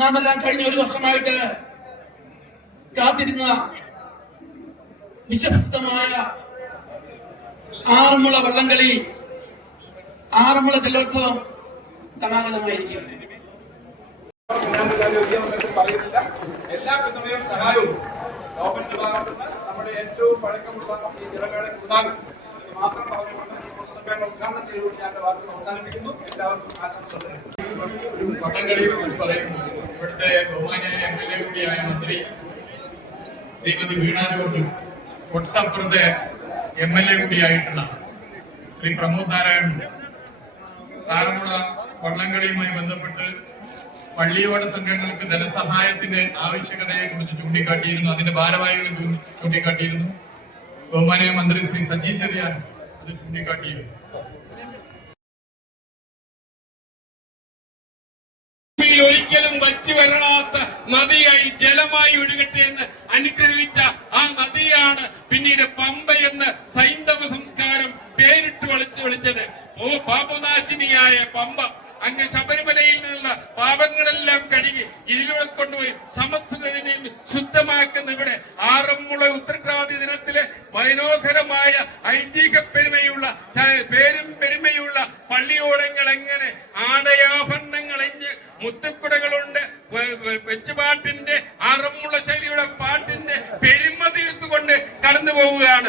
നാം എല്ലാം കഴിഞ്ഞ ഒരു വർഷമായിട്ട് കാത്തിരുന്ന വിശ്വസ്തമായ ആറന്മുള വള്ളംകളി, ആറന്മുള ജലോത്സവം സമാഗതമായിരിക്കും. എല്ലാ പിന്തുണയും സഹായവും ഗവൺമെന്റ് ഭാഗത്ത് നിന്ന് നമ്മുടെ ഏറ്റവും പഴക്കമുള്ള ഈ ജലമേളയ്ക്ക് ഉണ്ടാകും മാത്രം പറഞ്ഞുകൊണ്ട് ഈ പൊതുസമ്മേളനം ഉദ്ഘാടനം ചെയ്തുകൊണ്ട് ഞാൻ വാക്കുകൾ അവസാനിപ്പിക്കുന്നു. എല്ലാവർക്കും ആശംസകൾ. വള്ളംകളി എന്ന് പറയുമ്പോൾ ഇവിടുത്തെ ബഹുമാനായ MLA കൂടിയായ മന്ത്രി ശ്രീമതി വീണ ജോർജും തൊട്ടപ്പുറത്തെ MLA കൂടിയായിട്ടുള്ള ശ്രീ പ്രമോദ് നാരായണൻ ആറന്മുള വള്ളംകളിയുമായി ബന്ധപ്പെട്ട് പള്ളിയോട സംഘങ്ങൾക്ക് ധനസഹായത്തിന്റെ ആവശ്യകതയെ കുറിച്ച് ചൂണ്ടിക്കാട്ടിയിരുന്നു. അതിന്റെ ഭാരവാഹികളെ ചൂണ്ടിക്കാട്ടിയിരുന്നു. ബഹുമാനായ മന്ത്രി ശ്രീ സജി ചെറിയാൻ അത് ചൂണ്ടിക്കാട്ടിയിരുന്നു. ഒരിക്കലും വറ്റി വരണാത്ത നദിയായി ജലമായി ഒഴുകട്ടെ എന്ന് അനുഗ്രഹിച്ച ആ നദിയാണ് പിന്നീട് പമ്പ എന്ന് സൈന്ധവ സംസ്കാരം പേരിട്ട് വിളിച്ചത്. പാപനാശിനിയായ പമ്പ അങ്ങ് ശബരിമലയിൽ നിന്നുള്ള പാപങ്ങളെല്ലാം കഴുകി ഇതിലൂടെ കൊണ്ടുപോയി സമത്വത്തിനെയും ശുദ്ധമാക്കുന്ന ഇവിടെ ആറന്മുള ഉത്രട്ടാതി ദിനത്തിലെ മനോഹരമായ ഐതിഹ്യ പെരുമയുള്ള പള്ളിയോടങ്ങൾ എങ്ങനെ ആടയാഭരണങ്ങൾ മുത്തുക്കുടകളുണ്ട്, വെച്ചുപാട്ടിന്റെ ആറന്മുള ശൈലിയുടെ പാട്ടിന്റെ പെരുമ തീർത്തുകൊണ്ട് കടന്നു പോവുകയാണ്.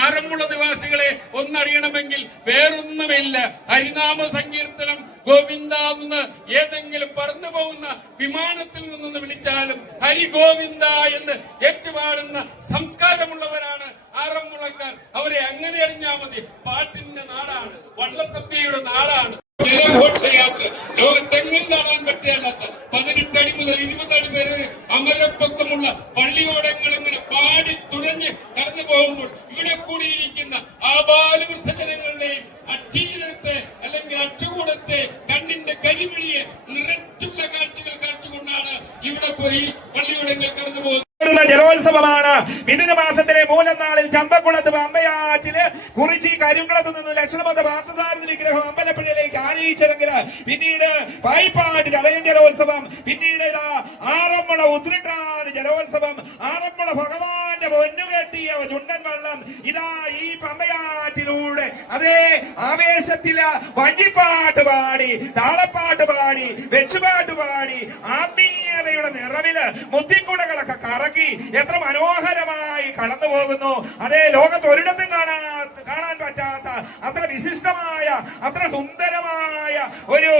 ആറന്മുള നിവാസികളെ ഒന്നറിയണമെങ്കിൽ വേറൊന്നുമില്ല. ഹരിനാമ സങ്കീർത്തനം ഗോവിന്ദ എന്ന് ഏതെങ്കിലും പറന്നു പോകുന്ന വിമാനത്തിൽ നിന്ന് വിളിച്ചാലും ഹരി ഗോവിന്ദ എന്ന് ഏറ്റുപാടുന്ന സംസ്കാരമുള്ളവരാണ് ആറന്മുളക്കാർ. അവരെ അങ്ങനെ അറിഞ്ഞാൽ മതി. പാട്ടിന്റെ നാടാണ്, വള്ളസദ്യയുടെ നാടാണ്. ജലഘോഷയാത്ര ലോകത്തെങ്ങും കാണാൻ പറ്റിയല്ലാത്ത 18 അടി മുതൽ 20 അടി വരെ അമരപ്പൊക്കമുള്ള പള്ളിയോടങ്ങൾ ഇങ്ങനെ പാടി തുഴഞ്ഞ് കടന്നു പോകുമ്പോൾ ഇവിടെ കൂടിയിരിക്കുന്ന ആബാലവൃദ്ധജനങ്ങളുടെയും അക്ഷീരത്തെ അല്ലെങ്കിൽ അച്ചുകൂടത്തെ കണ്ണിന്റെ കരിമിഴിയെ നിറച്ചുള്ള കാഴ്ചകൾ കാഴ്ചകൊണ്ടാണ് ഇവിടെ പോയി പള്ളിയോടങ്ങൾ കടന്നു പോകുന്നത്. ജലോത്സവമാണ്. മിഥുന മാസത്തിലെ മൂലം നാളിൽ ചമ്പക്കുളത്ത് പമ്പയാറ്റില് കുറിച്ചി കരിങ്കുളത്ത് നിന്ന് ലക്ഷണമൊത്ത പാർത്ഥസാരഥി വിഗ്രഹം അമ്പലപ്പുഴയിലേക്ക് ആനയിച്ചെങ്കിൽ പിന്നീട് പായിപ്പാട് ചതയൻ ജലോത്സവം, പിന്നീട് ഇതാ ആറന്മുള ഉത്രട്ടാതി ജലോത്സവം, ആറന്മുള ഭഗവാന്റെ പൊന്നുകെട്ടിയ ചുണ്ടൻ വള്ളം ഇതാ ഈ പമ്പയാറ്റിലൂടെ അതേ ആവേശത്തില് വഞ്ചിപ്പാട്ട് പാടി, താളപ്പാട്ട് പാടി, വെച്ചുപാട്ട് പാടി, ആത്മീയതയുടെ നിറവില് മുത്തിക്കുടകളൊക്കെ കറക്കി എത്ര മനോഹരമായി കടന്നു പോകുന്നു. അതേ ലോകത്ത് ഒരിടത്തും കാണാൻ പറ്റാത്ത അത്ര വിശിഷ്ടമായ അത്ര സുന്ദരമായ ഒരു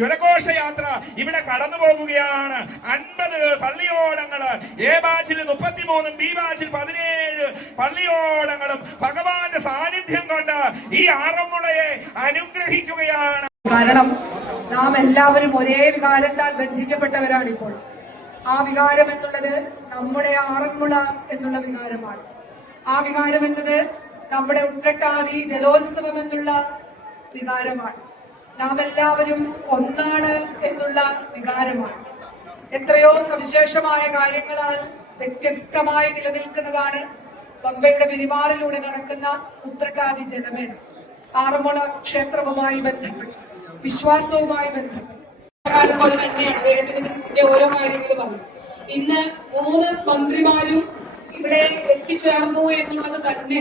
ജലഘോഷയാത്ര ഇവിടെ കടന്നു പോകുകയാണ്. 50 പള്ളിയോടങ്ങള്, എ ബാച്ചിൽ 33, ബി ബാച്ചിൽ 17 പള്ളിയോടങ്ങളും ഭഗവാന്റെ സാന്നിധ്യം കൊണ്ട് ഈ ആറന്മുളയെ അനുഗ്രഹിക്കുകയാണ്. കാരണം നാം എല്ലാവരും ഒരേ വികാരത്താൽ ബന്ധിക്കപ്പെട്ടവരാണ്. ഇപ്പോൾ ആ വികാരം എന്നുള്ളത് നമ്മുടെ ആറന്മുള എന്നുള്ള വികാരമാണ്. ആ വികാരം എന്നത് നമ്മുടെ ഉത്രട്ടാതി ജലോത്സവം എന്നുള്ള വികാരമാണ്. നാം എല്ലാവരും ഒന്നാണ് എന്നുള്ള വികാരമാണ്. എത്രയോ സവിശേഷമായ കാര്യങ്ങളാൽ വ്യത്യസ്തമായി നിലനിൽക്കുന്നതാണ് പമ്പയുടെ പെരുമാറിലൂടെ നടക്കുന്ന ഉത്രട്ടാതി ജലമേള. ആറന്മുള ക്ഷേത്രവുമായി ബന്ധപ്പെട്ട്, വിശ്വാസവുമായി ബന്ധപ്പെട്ട് കാലം പോലെ തന്നെയാണ് അദ്ദേഹത്തിന്റെ ഓരോ കാര്യങ്ങളും പറഞ്ഞു. ഇന്ന് 3 മന്ത്രിമാരും ഇവിടെ എത്തിച്ചേർന്നു എന്നുള്ളത് തന്നെ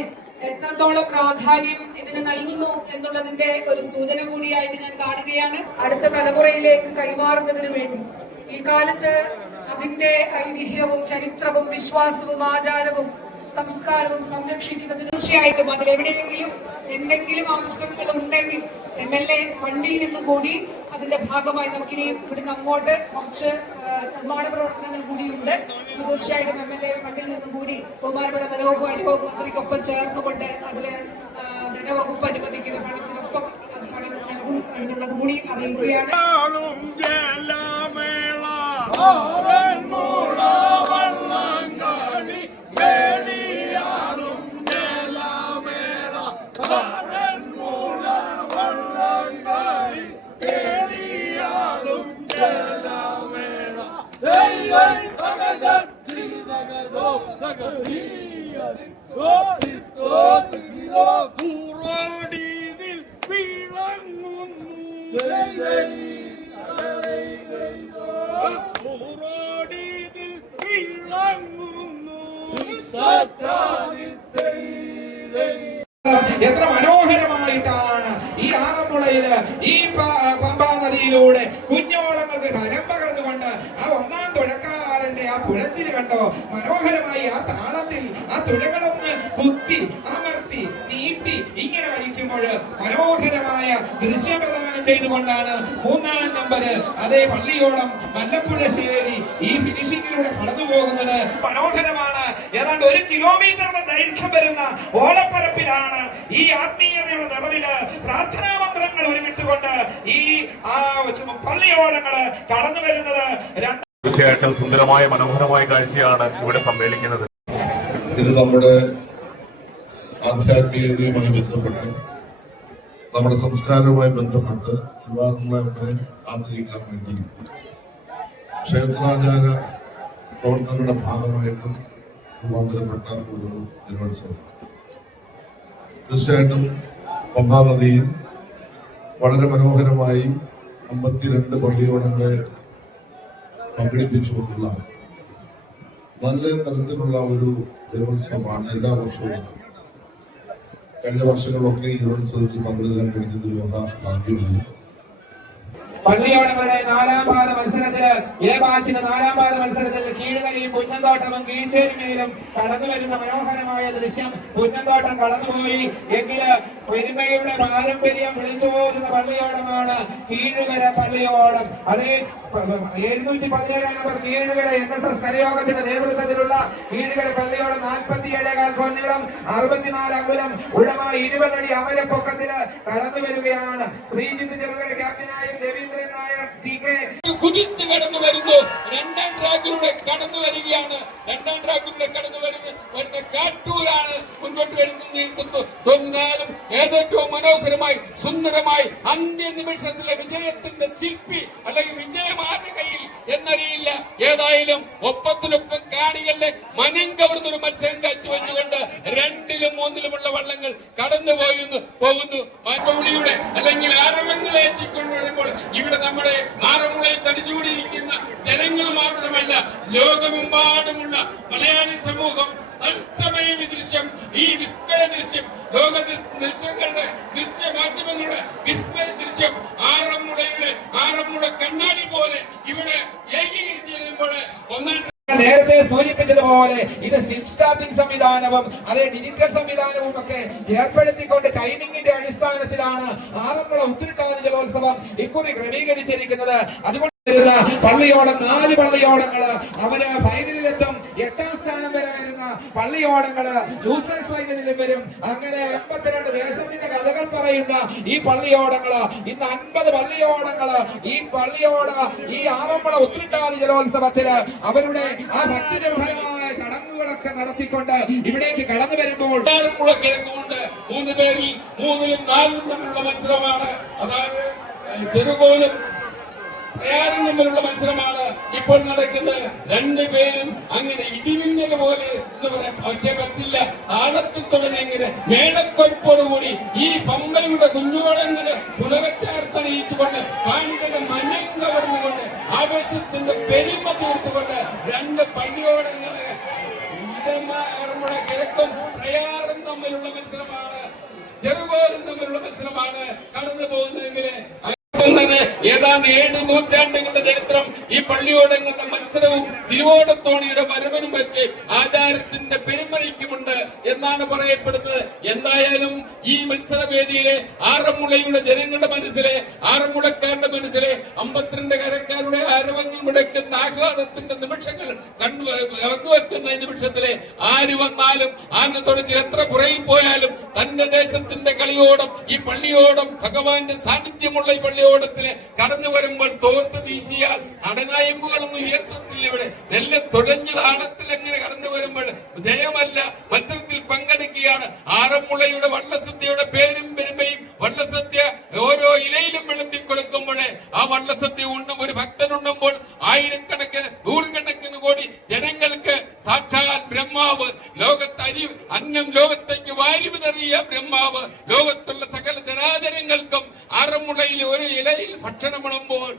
എത്രത്തോളം പ്രാധാന്യം ഇതിന് നൽകുന്നു എന്നുള്ളതിന്റെ ഒരു സൂചന കൂടിയായിട്ട് ഞാൻ കാണുകയാണ്. അടുത്ത തലമുറയിലേക്ക് കൈമാറുന്നതിന് വേണ്ടി ഈ കാലത്ത് അതിന്റെ ഐതിഹ്യവും ചരിത്രവും വിശ്വാസവും ആചാരവും സംസ്കാരവും സംരക്ഷിക്കുന്നതിന് തീർച്ചയായിട്ടും അതിലെവിടെയെങ്കിലും എന്തെങ്കിലും ആവശ്യങ്ങൾ ഉണ്ടെങ്കിൽ MLA ഫണ്ടിൽ നിന്ന് കൂടി അതിന്റെ ഭാഗമായി നമുക്കിനി ഇവിടുന്ന് അങ്ങോട്ട് കുറച്ച് നിർമ്മാണ പ്രവർത്തനങ്ങൾ കൂടിയുണ്ട്. തീർച്ചയായിട്ടും MLA ഫണ്ടിൽ നിന്ന് കൂടി ബഹുമാനപ്പെട്ട ധനവകുപ്പ് മന്ത്രിക്കൊപ്പം ചേർന്നുകൊണ്ട് അതില് വകുപ്പ് അനുവദിക്കുന്ന പണത്തിനൊപ്പം അത് പണം നൽകും എന്നുള്ളത് കൂടി അറിയിക്കുകയാണ്. എത്ര മനോഹരമായിട്ടാണ് ഈ ആറന്മുളയില് ഈ പമ്പാ നദിയിലൂടെ കുഞ്ഞോളങ്ങൾക്ക് കരം പകർന്നുകൊണ്ട് ആ ഒന്നാം തുഴക്കാരന്റെ ആ തുഴച്ചിൽ കണ്ടോ, മനോഹരമായി ആ താളത്തിൽ ആ തുഴകളൊന്ന് കുത്തി അമർത്തി നീട്ടി ഇങ്ങനെ വലിക്കുമ്പോൾ മനോഹരമായ ദൃശ്യപ്രദാനം ചെയ്തുകൊണ്ടാണ് 3-ാം നമ്പര് അതേ പള്ളിയോളം മല്ലപ്പുഴശ്ശേരി ഈ ഫിനിഷിങ്ങിലൂടെ കടന്നു പോകുന്നത്. മനോഹരമാണ്. ഏതാണ്ട് 1 കിലോമീറ്റർ ദൈർഘ്യം വരുന്ന ഓളപ്പരപ്പിലാണ് ഈ ആത്മീയതയുടെ നിറവില് പ്രാർത്ഥനാ മന്ത്രങ്ങൾ ഉരുവിട്ടുകൊണ്ട് ഈ പള്ളിയോളങ്ങള് കടന്നു വരുന്നത്. തീർച്ചയായിട്ടും സുന്ദരമായ മനോഹരമായ കാഴ്ചയാണ് ഇവിടെ സമ്മേളിക്കുന്നത്. ഇത് നമ്മുടെ ആധ്യാത്മികതയുമായി ബന്ധപ്പെട്ട് നമ്മുടെ സംസ്കാരവുമായി ബന്ധപ്പെട്ട് തിരുവാതിരങ്ങളെ ആദരിക്കാൻ വേണ്ടി ക്ഷേത്രാചാര പ്രവർത്തനങ്ങളുടെ ഭാഗമായിട്ടും രൂപാന്തരപ്പെട്ട ഒരു ജലോത്സവം. തീർച്ചയായിട്ടും പമ്പാ നദിയിൽ വളരെ മനോഹരമായി 52 പള്ളിയോടങ്ങളെ പങ്കെടുപ്പിച്ചുകൊണ്ടുള്ള നല്ല തരത്തിലുള്ള ഒരു ജലോത്സവമാണ് എല്ലാ വർഷവും. കഴിഞ്ഞ വർഷങ്ങളിലൊക്കെ ഈ ജലോത്സവത്തിൽ പങ്കെടുക്കാൻ കഴിഞ്ഞത് മഹാഭാഗ്യമായി. പള്ളിയോടങ്ങളുടെ 4-ാം പാദ മത്സരത്തില് എ ബാച്ചിന് 4-ാം പാദ മത്സരത്തിൽ കീഴുകരയും പുന്നന്തോട്ടവും കീഴ്ചേരിമേലും കടന്നു വരുന്ന മനോഹരമായ ദൃശ്യം. പുന്നന്തോട്ടം കടന്നുപോയി എങ്കില് പെരുമയുടെ പാരമ്പര്യം വിളിച്ചു പോകുന്ന പള്ളിയോടമാണ് കീഴുകര പള്ളിയോടം. അതേ 717-ാം നമ്പർ കീഴുകര NSS കരയോഗത്തിന്റെ നേതൃത്വത്തിലുള്ള കീഴുകര പള്ളിയോടം 47 കോൽ നീളം 64 അങ്കുലം ഉടമ 20 അടി അമരപ്പൊക്കത്തില് കടന്നു വരികയാണ്. ശ്രീജിത്ത് ചെറുകര ക്യാപ്റ്റനായും രവീന്ദ്രൻ നായർ TK കുതിച്ചു കടന്നു വരുന്നു. 2-ാം ട്രാക്കിലൂടെ കടന്നു വരികയാണ്. 2-ാം ട്രാക്കിലൂടെ കടന്നു വരുന്ന കാട്ടൂരാണ് മുൻപോട്ട് വരുന്നു. തോന്നിയാലും ഏറ്റവും മനോഹരമായി സുന്ദരമായി അന്ത്യ നിമിഷത്തിലെ വിജയത്തിന്റെ ശില്പി അല്ലെങ്കിൽ വിജയമാരുടെ കയ്യിൽ എന്നറിയില്ല. ഏതായാലും ഒപ്പത്തിനൊപ്പം കാണികളുടെ മനം കവർന്നൊരു മത്സരം കാഴ്ചവെച്ചുകൊണ്ട് 2-ലും 3-ലുമുള്ള വള്ളങ്ങൾ കടന്നു പോകുന്നു. മാറ്റവിളിയുടെ അല്ലെങ്കിൽ ആരവങ്ങളെ എത്തിക്കൊണ്ടുവരുമ്പോൾ ഇവിടെ നമ്മുടെ ആറന്മുളയിൽ തടിച്ചുകൂടിയിരിക്കുന്ന ജനങ്ങൾ മാത്രമല്ല, ലോകമെമ്പാടുമുള്ള മലയാളി സമൂഹം തത്സമയം ഈ ദൃശ്യം, ഈ വിസ്മയ ദൃശ്യം, ലോക ദൃശ്യങ്ങളുടെ ദൃശ്യമാധ്യമങ്ങളുടെ വിസ്മയ ദൃശ്യം ആറന്മുള കണ്ണാടി പോലെ ഇവിടെ ഏകീകരിച്ചിരുമ്പോൾ നേരത്തെ സൂചിപ്പിച്ചതുപോലെ ഇത് സ്റ്റിൽ സ്റ്റാർട്ടിംഗ് സംവിധാനവും അതേ ഡിജിറ്റൽ സംവിധാനവും ഒക്കെ ഏർപ്പെടുത്തിക്കൊണ്ട് ടൈമിംഗിന്റെ അടിസ്ഥാനത്തിലാണ് ആറന്മുള ഉത്തിരിട്ടാതി ജലോത്സവം ഇക്കുറി ക്രമീകരിച്ചിരിക്കുന്നത്. അതുകൊണ്ട് പള്ളിയോടം 4 പള്ളിയോടങ്ങള് അവര് ഫൈനലിലെത്തും. 8-ാം സ്ഥാനം വരെ വരുന്ന പള്ളിയോടങ്ങള് ലൂസേഴ്സ് ഫൈനലിലും വരും. അങ്ങനെ 52 ദേശത്തിന്റെ കഥകൾ പറയുന്ന ഈ പള്ളിയോടങ്ങള് ഇന്ന് 50 പള്ളിയോടങ്ങള് ഈ ആറന്മുള ഉത്തിരിട്ടാതി ജലോത്സവത്തില് അവരുടെ ആ ഭക്തി നിർഭരമായ ചടങ്ങുകളൊക്കെ നടത്തിക്കൊണ്ട് ഇവിടേക്ക് കടന്നു വരുമ്പോൾ 3 പേരിൽ 3-ലും 4-ലും തമ്മിലുള്ള മത്സരമാണ്. അതായത് ചെറുകോലും തമ്മിലുള്ള മത്സരമാണ് ഇപ്പോൾ നടക്കുന്നത്. 2 പേരും അങ്ങനെ ഇടിമിന്നൽ പോലെ എന്ന് പറയാൻ പക്ഷേ പറ്റില്ല. താളത്തിൽ തുടങ്ങിയെങ്കിൽ മേളക്കൊഴുപ്പോടുകൂടി ഈ പമ്പയുടെ കുഞ്ഞോളങ്ങള് പുലകച്ചാർത്തണിയിച്ചുകൊണ്ട് കാണികളുടെ മനം കവർന്നുകൊണ്ട് ആവേശത്തിന്റെ പെരുമ തീർത്തുകൊണ്ട് 2 പള്ളിയോടങ്ങള് ആറന്മുള കിഴക്കും പ്രയാറും തമ്മിലുള്ള മത്സരമാണ്, ചെറുകോലും തമ്മിലുള്ള മത്സരമാണ് കടന്നു പോകുന്നതെങ്കിൽ ഏതാണ്ട് 7 നൂറ്റാണ്ടുകളുടെ ചരിത്രം ഈ പള്ളിയോടങ്ങളുടെ മത്സരവും തിരുവോണത്തോണിയുടെ വരവനും ഒക്കെ ആചാരത്തിന്റെ പെരുമഴിക്കുമുണ്ട് എന്നാണ് പറയപ്പെടുന്നത്. എന്തായാലും ഈ മത്സരവേദിയിലെ ആറന്മുളയുടെ ജനങ്ങളുടെ മനസ്സിലെ, ആറന്മുളക്കാരുടെ മനസ്സിലെ, 52 കരക്കാരുടെ ആരവങ്ങൾ മുടക്കുന്ന ആഹ്ലാദത്തിന്റെ നിമിഷങ്ങൾ പങ്കുവെക്കുന്ന ഈ നിമിഷത്തിലെ ആര് വന്നാലും ആന തുടച്ച് എത്ര പുറയിൽ പോയാലും തന്റെ ദേശത്തിന്റെ കളിയോടം, ഈ പള്ളിയോടം, ഭഗവാന്റെ സാന്നിധ്യമുള്ള ഈ പള്ളിയോടത്തില് കടന്നു വരുമ്പോൾ തോർത്ത് വീശിയാൽ അടനായമ്പുകളൊന്നും ഉയർത്തുന്നില്ല. ഇവിടെ നെല്ല് തുഴഞ്ഞ താളത്തിൽ എങ്ങനെ കടന്നു വരുമ്പോൾ ജയമല്ല, മത്സരത്തിൽ പങ്കെടുക്കുകയാണ്. ആറന്മുളയുടെ വള്ളസദ്യയുടെ പേരും പെരുമയും, വള്ളസദ്യ ഓരോ ഇലയിലും വിളമ്പി കൊടുക്കുമ്പോഴേ ആ വള്ളസദ്യ ഉണ്ണും ഒരു ഭക്തനുണ്ണുമ്പോൾ ആയിരക്കണക്കിന് നൂറുകണക്കിന് കോടി ജനങ്ങൾക്ക് സാക്ഷാൽ ബ്രഹ്മാവ്, ലോകത്ത് അന്നം ലോകത്തേക്ക് വാരി വിതറിയ ബ്രഹ്മാവ്, ലോകത്തുള്ള സകല ജനാചരങ്ങൾക്കും ആറന്മുളയിലെ ഒരു ഇലയിൽ ഭക്ഷണം വിളമ്പുമ്പോൾ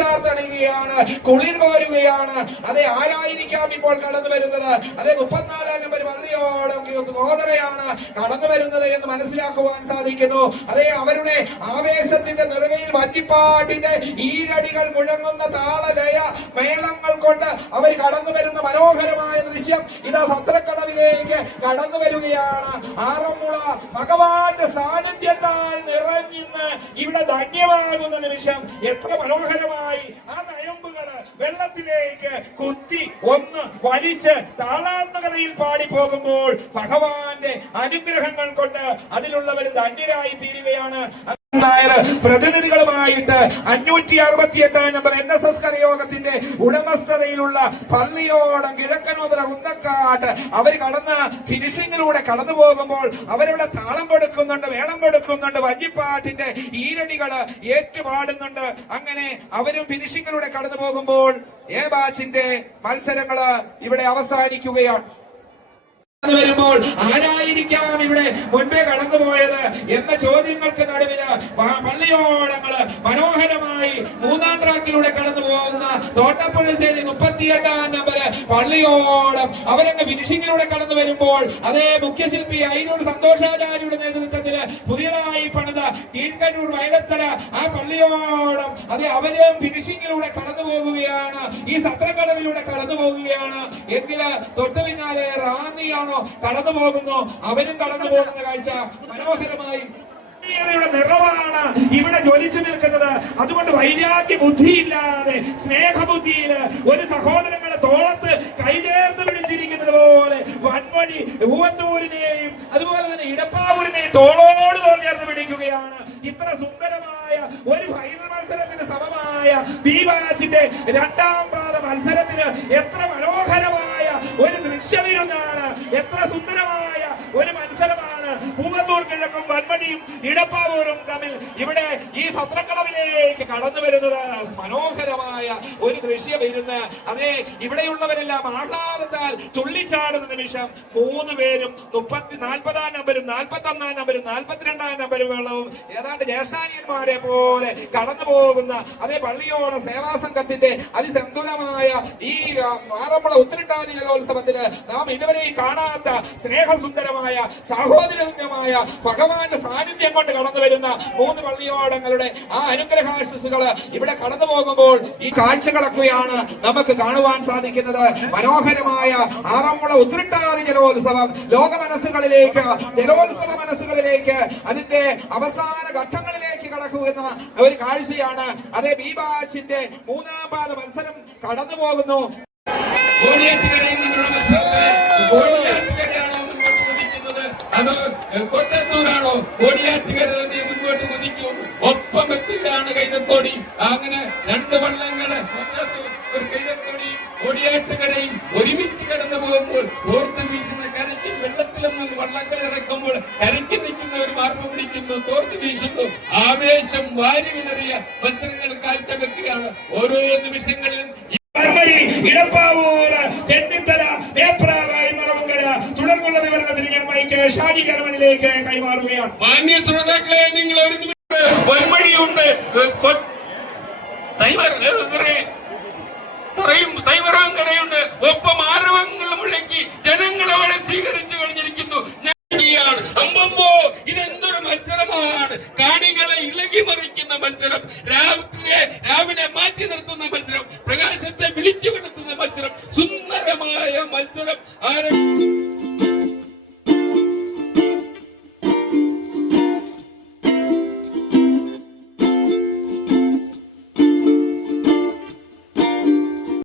ചാർത്തണിയുകയാണ്, കുളിർ കോരുകയാണ്. അതെ, ആരായിരിക്കാം ഇപ്പോൾ കടന്നു വരുന്നത്? അതെ, 34 നമ്പർ വള്ളിയോടം മോദരയാണ് കടന്നു വരുന്നത് എന്ന് മനസ്സിലാക്കുവാൻ സാധിക്കുന്നു. അതെ, അവരുടെ ആവേശത്തിന്റെ നെറുകയിൽ വഞ്ചിപ്പാട്ടിന്റെ ഈരടികൾ മുഴങ്ങുന്ന താളലയ മേളങ്ങൾ കൊണ്ട് അവർ കടന്നു വരുന്ന മനോഹരമായ ദൃശ്യം ഇതാ സത്രക്കടവിലേക്ക് കടന്നു വരികയാണ്. ആറന്മുള ഭഗവാന്റെ സാന്നിധ്യത്താൽ നിറഞ്ഞിന്ന് ഇവിടെ ധന്യമാകുന്ന നിമിഷം എത്ര മനോഹരമായി ആ നയമ്പുകള് വെള്ളത്തിലേക്ക് കുത്തി ഒന്ന് വലിച്ച് താളാത്മകതയിൽ പാടി പോകുമ്പോൾ ഭഗവാന്റെ അനുഗ്രഹങ്ങൾ കൊണ്ട് അതിലുള്ളവർ ധന്യരായി തീരുകയാണ്. പ്രതിനിധികളുമായിട്ട് 568 നമ്പർ NSS കരയോഗത്തിന്റെ ഉടമസ്ഥതയിലുള്ള പള്ളിയോടം കിഴക്കനോതര കുന്നക്കാട്ട് അവർ കടന്ന് ഫിനിഷിങ്ങിലൂടെ കടന്നു പോകുമ്പോൾ അവരുടെ താളം കൊടുക്കുന്നുണ്ട്, വേളം കൊടുക്കുന്നുണ്ട്, വഞ്ചിപ്പാട്ടിന്റെ ഈരടികള് ഏറ്റുപാടുന്നുണ്ട്. അങ്ങനെ അവരും ഫിനിഷിങ്ങിലൂടെ കടന്നു പോകുമ്പോൾ എ ബാച്ചിന്റെ മത്സരങ്ങള് ഇവിടെ അവസാനിക്കുകയാണ്. വരുമ്പോൾ ആരായിരിക്കാം ഇവിടെ മുൻപേ കടന്നുപോയത് എന്ന ചോദ്യങ്ങൾക്ക് നടുവില് പള്ളിയോടങ്ങള് മനോഹരമായി 3-ാം ട്രാക്കിലൂടെ കടന്നു പോകുന്ന തോട്ടപ്പുഴശ്ശേരി 38 നമ്പര് പള്ളിയോടം അവരങ്ങ് ഫിനിഷിങ്ങിലൂടെ കടന്നു വരുമ്പോൾ അതേ മുഖ്യശില്പി അയിനൂർ സന്തോഷാചാര്യയുടെ നേതൃത്വത്തില് പുതിയതായി പണിത കീഴ്ക്കന്നൂർ വയലത്തല ആ പള്ളിയോടം അതെ അവരും ഫിനിഷിങ്ങിലൂടെ കടന്നു പോകുകയാണ്, ഈ സത്രക്കടവിലൂടെ കടന്നു പോകുകയാണ്. എങ്കില് തൊട്ടു പിന്നാലെ റാന്നിയാണോ കടന്നു പോകുന്നു, അവരും കടന്നു പോകുന്ന കാഴ്ച മനോഹരമായി നിറവാണ് ഇവിടെ ജ്വലിച്ചു നിൽക്കുന്നത്. അതുകൊണ്ട് വൈരാഗ്യ ബുദ്ധിയില്ലാതെ സ്നേഹബുദ്ധിയില് ഒരു സഹോദരങ്ങളെ തോളത്ത് കൈചേർത്ത് പിടിച്ചിരിക്കുന്നത് പോലെ വൻമണി ഊവത്തൂരിനെയും അതുപോലെ തന്നെ ഇടപ്പാവൂരിനെയും തോളോട് തോൾ ചേർത്ത് പിടിക്കുകയാണ്. ഇത്ര സുന്ദരമായ ഒരു ഫൈനൽ മത്സരത്തിന് സമമായ ബി ബാച്ചിന്റെ 2-ാം പാദ മത്സരത്തിന് എത്ര മനോഹരമായ ഒരു ദൃശ്യവിരുന്നാണ്, എത്ര സുന്ദരമായ ഒരു മത്സരമാണ്. പൂവത്തൂർ കിഴക്കും വൻമണിയും ഇടപ്പാവൂരും തമ്മിൽ ഇവിടെ ഈ സത്രക്കടവിലേക്ക് കടന്നു വരുന്നത് മനോഹരമായ ഒരു ദൃശ്യവിരുന്ന്. അതെ, ഇവിടെയുള്ളവരെല്ലാം ആഹ്ലാദത്താൽ തുള്ളിച്ചാടുന്ന നിമിഷം 3 പേരും 40-ാം നമ്പരും 41-ാം നമ്പരും 42-ാം നമ്പരും വെള്ളവും ഏതാണ്ട് ജ്യേഷ്ഠാനിയന്മാരെ പോലെ കടന്നു പോകുന്ന അതേ പള്ളിയോട സേവാ സംഘത്തിന്റെ അതിസന്തുലമായ ഈ ആറന്മുള ഉത്തിരട്ടാതി ജലോത്സവത്തിന് നാം ഇതുവരെ കാണാത്ത സ്നേഹസുന്ദരമായ സാഹോദര്യമായ ഭഗവാന്റെ സാന്നിധ്യം കൊണ്ട് കടന്നു വരുന്ന 3 പള്ളിയോടങ്ങളുടെ ആ അനുഗ്രഹാശിസുകള് ഇവിടെ കടന്നു പോകുമ്പോൾ ഈ കാഴ്ചകളൊക്കെയാണ് നമുക്ക് കാണുവാൻ സാധിക്കുന്നത്. മനോഹരമായ ആറന്മുള ഉത്തിരട്ടാതി ജലോത്സവം ലോക മനസ്സുകളിലേക്ക്, ജലോത്സവ മനസ്സുകളിലേക്ക് അതിന്റെ അവസാന ഘട്ടങ്ങളിലേക്ക് കടക്കുന്ന ഒരു കാഴ്ചയാണ്. അതേ, ബി ബാച്ചിന്റെ 3-ാം പാദ മത്സരം കടന്നു പോകുന്നു. അത് കൊട്ടത്തൂരാണോ കോടിയാറ്റുകര തന്നെ മുൻപോട്ട് കുതിക്കും, ഒപ്പം എത്തിയാണ് കൈതക്കോടി. അങ്ങനെ 2 വള്ളങ്ങള് ഒരു കൈതക്കോടി കോടിയാറ്റുകരയും ഒരുമിച്ച് കടന്നു പോകുമ്പോൾ തോർത്ത് വീശുന്ന കരയ്ക്ക് വെള്ളത്തിലൊന്നും വള്ളങ്ങൾ ഇറക്കുമ്പോൾ കരയ്ക്ക് നിൽക്കുന്ന ഒരു മാർഗം പിടിക്കുന്നു, തോർത്ത് വീശുന്നു. ആവേശം വാരി വിതറിയ മത്സരങ്ങൾ കാഴ്ചവെക്കുകയാണ് ഓരോ നിമിഷങ്ങളിലും. ഇടപ്പാവൂര്, ചെന്നിത്തല, ഏപ്രാകായി മറവങ്കര തുടർന്നുള്ള വിവരണത്തിന് ഞാൻ മൈക്ക് ഷാജി കരമനിലേക്ക് കൈമാറുകയാണ്. മാന്യ ശ്രോതാക്കളെ, നിങ്ങൾ ഒരു നിമിഷം വൻമടിയുണ്ട്, തൈവറാങ്കരയുണ്ട്, ഒപ്പം ആരവങ്ങൾ മുഴക്കി ജനങ്ങൾ അവരെ സ്വീകരിച്ചു കഴിഞ്ഞിരിക്കുന്നു. അമ്പമ്പോ, ഇതെന്തൊരു മത്സരമാണ്! കാണികളെ ഇളകി മറിക്കുന്ന മത്സരം, രാവിനെ മാറ്റി നിർത്തുന്ന മത്സരം, പ്രകാശത്തെ